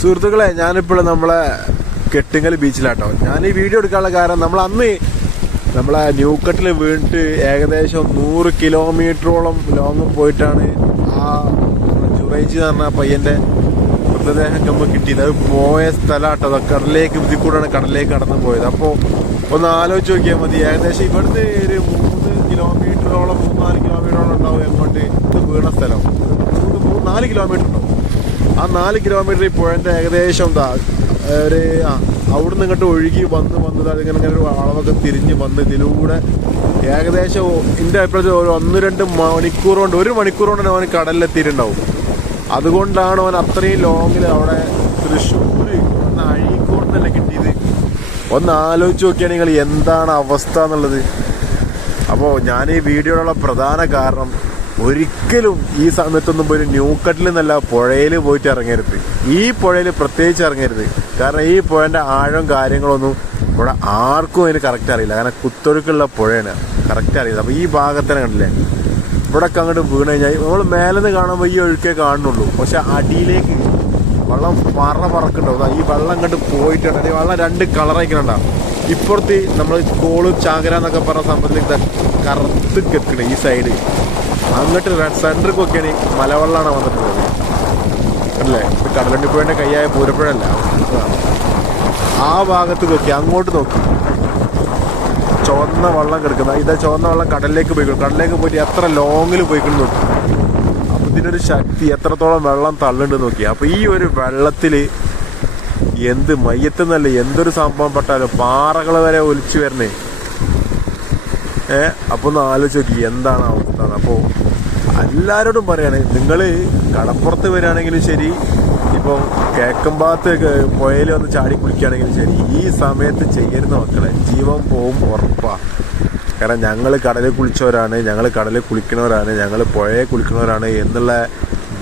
സുഹൃത്തുക്കളെ ഞാനിപ്പോൾ നമ്മളെ കെട്ടിങ്ങൽ ബീച്ചിലാട്ടോ. ഞാൻ ഈ വീഡിയോ എടുക്കാനുള്ള കാരണം നമ്മൾ അന്ന് നമ്മളെ ന്യൂക്കട്ടിൽ വീണിട്ട് ഏകദേശം നൂറ് കിലോമീറ്ററോളം ലോങ് പോയിട്ടാണ് ആ ജുറൈജ് എന്ന് പറഞ്ഞ പയ്യന്റെ മൃതദേഹം നമുക്ക് കിട്ടിയത്. അത് പോയ സ്ഥലമാട്ടോ. അത് കടലിലേക്ക് ഇതിൽ കൂടെയാണ് കടലിലേക്ക് കടന്നു പോയത്. അപ്പോൾ ഒന്ന് ആലോചിച്ച് നോക്കിയാൽ മതി. ഏകദേശം ഇവിടുന്ന് ഒരു മൂന്ന് കിലോമീറ്ററോളം മൂന്നാൽ കിലോമീറ്ററോളം ഉണ്ടാവും എങ്ങോട്ട് ഇത് വീണ സ്ഥലം. മൂന്ന് നാല് കിലോമീറ്റർ ഉണ്ടാവും. ആ നാല് കിലോമീറ്റർ പുഴന്റെ ഏകദേശം എന്താ ഒരു ആ നിന്ന് ഇങ്ങോട്ട് ഒഴുകി വന്ന് വന്നത് അതിങ്ങനെ ഇങ്ങനെ ഒരു അളവൊക്കെ തിരിഞ്ഞ് വന്ന് ഇതിലൂടെ ഏകദേശം എന്റെ അഭിപ്രായത്തിൽ ഒരു ഒന്ന് രണ്ട് മണിക്കൂർ കൊണ്ട് ഒരു മണിക്കൂർ കൊണ്ട് അവൻ കടലിലെത്തിയിട്ടുണ്ടാവും അതുകൊണ്ടാണ് അവൻ അത്രയും ലോങ്ങിൽ അവിടെ തൃശ്ശൂർ ഒന്ന് അഴീക്കോട് കിട്ടിയത്. ഒന്ന് ആലോചിച്ച് നോക്കിയാൽ നിങ്ങൾ എന്താണ് അവസ്ഥ എന്നുള്ളത്. അപ്പോൾ ഞാൻ ഈ വീഡിയോയിലുള്ള പ്രധാന കാരണം ഒരിക്കലും ഈ സമയത്തൊന്നും പോയി ന്യൂക്കട്ടിൽ നിന്നല്ല പുഴയിൽ പോയിട്ട് ഇറങ്ങരുത്. ഈ പുഴയിൽ പ്രത്യേകിച്ച് ഇറങ്ങരുത്. കാരണം ഈ പുഴന്റെ ആഴം കാര്യങ്ങളൊന്നും ഇവിടെ ആർക്കും അതിന് കറക്റ്റ് അറിയില്ല. കാരണം കുത്തൊഴുക്കുള്ള പുഴയാണ്. കറക്റ്റ് അറിയില്ല. അപ്പോൾ ഈ ഭാഗത്തന്നെ കണ്ടില്ലേ? ഇവിടൊക്കെ അങ്ങോട്ട് വീണ് കഴിഞ്ഞാൽ നമ്മൾ മേലെ നിന്ന് കാണുമ്പോൾ ഈ ഒഴുക്കേ കാണുന്നുള്ളൂ. പക്ഷെ അടിയിലേക്ക് വെള്ളം പറ പറക്കുണ്ടാവും ദാ ഈ വെള്ളം അങ്ങോട്ട് പോയിട്ടുണ്ട്. ഈ വെള്ളം രണ്ട് കളറായിക്കണ്ട ഇപ്പുറത്ത് നമ്മൾ കോൾ ചാകര എന്നൊക്കെ പറഞ്ഞ സംബന്ധിച്ച് കറുത്ത് കെക്കണേ ഈ സൈഡ് അങ്ങോട്ട് സെന്ററിക്കൊക്കെയാണ് മലവെള്ളമാണ് വന്നിട്ടുള്ളത്. അല്ലേ? ഇത് കടലണ്ടിപ്പുഴന്റെ കൈയായ പൂരപ്പുഴല്ല ആ ഭാഗത്ത് നോക്കി അങ്ങോട്ട് നോക്കി. ചുവന്ന വെള്ളം കിടക്കുന്ന ഇതാ ചുവന്ന വെള്ളം കടലിലേക്ക് പോയിക്കണം. കടലിലേക്ക് പോയിട്ട് എത്ര ലോങ്ങിൽ പോയിക്കണം നോക്കി. അപ്പം ഇതിനൊരു ശക്തി എത്രത്തോളം വെള്ളം തള്ളുണ്ട് നോക്കി. അപ്പം ഈ ഒരു വെള്ളത്തിൽ എന്ത് മയ്യത്തെന്നല്ല എന്തൊരു സംഭവം പെട്ടാലും പാറകൾ വരെ ഒലിച്ചു വരണേ. ഏ അപ്പൊ ഒന്ന് ആലോചിച്ച് എന്താണ് അവസ്ഥ. അപ്പോ എല്ലാരോടും പറയാണ് നിങ്ങൾ കടപ്പുറത്ത് വരികയാണെങ്കിലും ശരി ഇപ്പൊ കേക്കമ്പാത്ത് പുഴയിൽ വന്ന് ചാടി കുളിക്കുകയാണെങ്കിലും ശരി ഈ സമയത്ത് ചെയ്യരുന്ന മക്കളെ. ജീവൻ പോവും ഉറപ്പാ. കാരണം ഞങ്ങൾ കടലിൽ കുളിച്ചവരാണ് ഞങ്ങൾ കടലിൽ കുളിക്കുന്നവരാണ് ഞങ്ങൾ പുഴയെ കുളിക്കുന്നവരാണ് എന്നുള്ള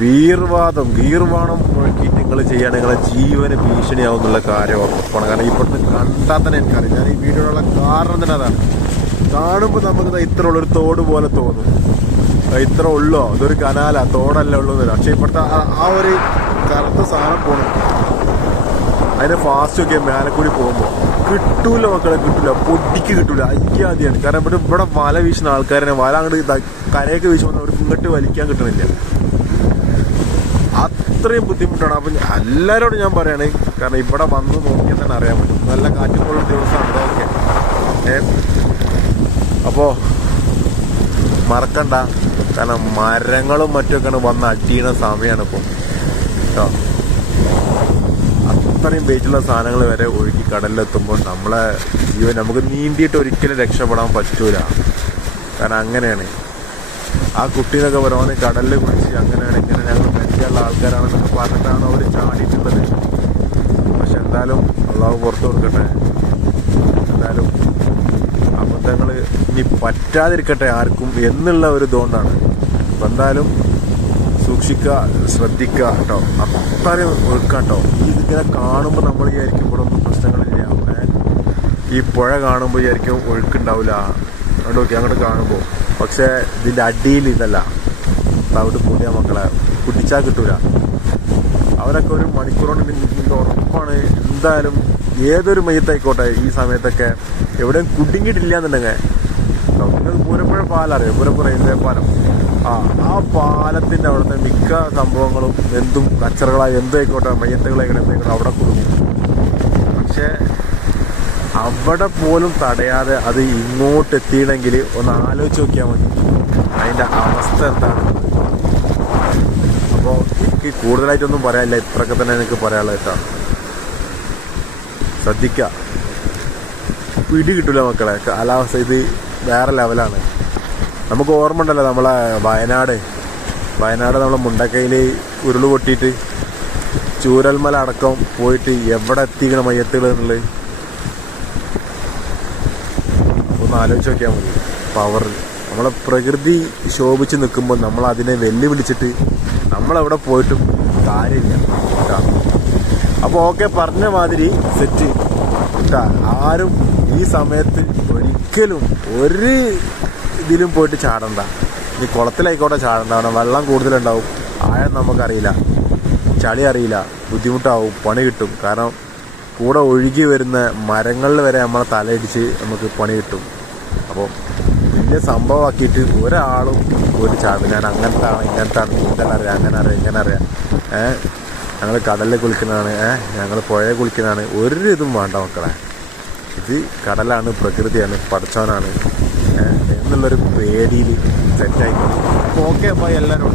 വീർവാദം വീർവാണം മുഴക്കി നിങ്ങൾ ചെയ്യാൻ നിങ്ങളെ ജീവന് ഭീഷണിയാവും എന്നുള്ള കാര്യം ഉറപ്പാണ്. കാരണം ഇപ്പോഴത്തെ കണ്ടാൽ തന്നെ എനിക്കറിയാം. ഞാൻ ഈ വീഡിയോയിലുള്ള കാരണം തന്നെ അതാണ്. കാണുമ്പോൾ നമുക്ക് ഇത്ര ഉള്ളൊരു തോട് പോലെ തോന്നും. ഇത്ര ഉള്ളോ? ഇതൊരു കനാല. തോടല്ല ഉള്ളത്. പക്ഷെ ഇപ്പോഴത്തെ ആ- ഒരു കറുത്ത സാധനം പോകണം അതിന്റെ ഫാസ്റ്റ് ഒക്കെ മേലെ കൂടി പോകുമ്പോൾ കിട്ടൂല മക്കളെ കിട്ടൂല. പൊടിക്ക് കിട്ടൂല. അയ്യാതെയാണ്. കാരണം ഇവിടെ ഇവിടെ വല വീശുന്ന ആൾക്കാരെ വല അങ്ങോട്ട് കരയൊക്കെ വീശുമ്പോൾ അവർക്ക് ഇങ്ങോട്ട് വലിക്കാൻ കിട്ടണില്ല. അത്രയും ബുദ്ധിമുട്ടാണ്. അപ്പം എല്ലാവരോടും ഞാൻ പറയണേ. കാരണം ഇവിടെ വന്ന് നോക്കിയാൽ തന്നെ അറിയാൻ പറ്റും. നല്ല കാറ്റുള്ള ദിവസമാണ് ഏ? അപ്പോൾ മറക്കണ്ട. കാരണം മരങ്ങളും മറ്റൊക്കെയാണ് വന്ന് അടിയണ സമയമാണ് ഇപ്പോൾ കേട്ടോ അത്രയും വെയിറ്റുള്ള സാധനങ്ങൾ വരെ ഒഴുകി കടലിലെത്തുമ്പോൾ നമ്മളെ ജീവൻ നമുക്ക് നീന്തിയിട്ട് ഒരിക്കലും രക്ഷപ്പെടാൻ പറ്റൂല. കാരണം അങ്ങനെയാണ്. ആ കുട്ടീനൊക്കെ പറയുന്നത് കടലിൽ കുളിച്ച് അങ്ങനെയാണ് ഇങ്ങനെ ഞങ്ങൾ പരിചയമുള്ള ആൾക്കാരാണെന്നൊക്കെ പറഞ്ഞിട്ടാണ് അവർ ചാടിയിട്ടുള്ളത്. പക്ഷെ എന്തായാലും അള്ളാഹു പുറത്തു കൊടുക്കട്ടെ. എന്തായാലും അബദ്ധങ്ങൾ ഇനി പറ്റാതിരിക്കട്ടെ ആർക്കും എന്നുള്ള ഒരു ഇതുകൊണ്ടാണ്. അപ്പം എന്തായാലും സൂക്ഷിക്കുക ശ്രദ്ധിക്കുക കേട്ടോ. അത്രയും ഒഴുക്കാം കേട്ടോ. ഇതിങ്ങനെ കാണുമ്പോൾ നമ്മൾ വിചാരിക്കും ഇവിടെ ഒന്നും പ്രശ്നങ്ങളില്ല ഈ പുഴ കാണുമ്പോൾ വിചാരിക്കും ഒഴുക്കുണ്ടാവില്ല. അങ്ങോട്ട് നോക്കി അങ്ങോട്ട് കാണുമ്പോൾ പക്ഷേ ഇതിന്റെ അടിയിൽ ഇതല്ല. അവിടെ പുതിയ മക്കളെ കുടിച്ചാൽ കിട്ടൂല. അവരൊക്കെ ഒരു മണിക്കൂറോണ്ട് ഉറപ്പാണ്. എന്തായാലും ഏതൊരു മയ്യത്തായിക്കോട്ടെ ഈ സമയത്തൊക്കെ എവിടെയും കുടുങ്ങിയിട്ടില്ല എന്നുണ്ടെങ്കിൽ നമുക്ക് പൂരപ്പുഴ പാലറിയോ പൂരപ്പുഴ റെയിൽവേ പാലം. ആ ആ പാലത്തിന്റെ അവിടുത്തെ മിക്ക സംഭവങ്ങളും എന്തും കച്ചറുകളായി എന്തായിക്കോട്ടെ മയ്യത്തുകളായിക്കോട്ടെ എന്തായിക്കോട്ടെ അവിടെ കുടുങ്ങി. പക്ഷേ അവിടെ പോലും തടയാതെ അത് ഇങ്ങോട്ട് എത്തിയില്ലെങ്കിൽ ഒന്ന് ആലോചിച്ച് നോക്കിയാൽ മതി. അതിന്റെ അവസ്ഥ എന്താണ്? അപ്പോൾ എനിക്ക് കൂടുതലായിട്ടൊന്നും പറയാനില്ല ഇത്രയൊക്കെ തന്നെ എനിക്ക് പറയാനുള്ളത് കേട്ടോ ശ്രദ്ധിക്കുക പിടി കിട്ടില്ല മക്കളെ. കാലാവസ്ഥ ഇത് വേറെ ലെവലാണ്. നമുക്ക് ഓർമ്മ ഉണ്ടല്ലോ നമ്മളെ വയനാട്. വയനാട് നമ്മളെ മുണ്ടക്കയിൽ ഉരുൾ പൊട്ടിയിട്ട് ചൂരൽമല അടക്കം പോയിട്ട് എവിടെ എത്തിക്കണം മയ്യത്തുകൾ എന്നുള്ളത്? ഒന്ന് ആലോചിച്ച് നോക്കിയാൽ മതി. പവർ നമ്മളെ പ്രകൃതി ശോഭിച്ച് നിൽക്കുമ്പോൾ നമ്മൾ അതിനെ വെല്ലുവിളിച്ചിട്ട് നമ്മളെവിടെ പോയിട്ടും കാര്യമില്ല. അപ്പോൾ ഓക്കെ പറഞ്ഞ മാതിരി സെറ്റ് ആരും ഈ സമയത്ത് ഒരിക്കലും ഒരു ഇതിലും പോയിട്ട് ചാടണ്ട. ഈ കുളത്തിലായിക്കോട്ടെ ചാടണ്ട വെള്ളം കൂടുതലുണ്ടാവും. ആഴം നമുക്കറിയില്ല. ചളി അറിയില്ല. ബുദ്ധിമുട്ടാവും. പണി കിട്ടും. കാരണം കൂടെ ഒഴുകി വരുന്ന മരങ്ങളിൽ വരെ നമ്മളെ തലയിടിച്ച് നമുക്ക് പണി കിട്ടും. അപ്പോൾ വലിയ സംഭവമാക്കിയിട്ട് ഒരാളും ഒരു ചാടും ഞാൻ അങ്ങനത്തെ ആണ് ഇങ്ങനത്തെ ആണ് അറിയാം അങ്ങനെ അറിയാം ഇങ്ങനെ അറിയാം ഏഹ് ഞങ്ങൾ കടലിൽ കുളിക്കുന്നതാണ്. ഏഹ് ഞങ്ങൾ പുഴയിൽ കുളിക്കുന്നതാണ്. ഒരു ഇതും വേണ്ട മക്കളെ. ഇത് കടലാണ് പ്രകൃതിയാണ് പഠിച്ചവനാണ് എന്നുള്ളൊരു പേടിയിൽ സെറ്റായി അപ്പോൾ ഓക്കെ അപ്പോൾ എല്ലാവരും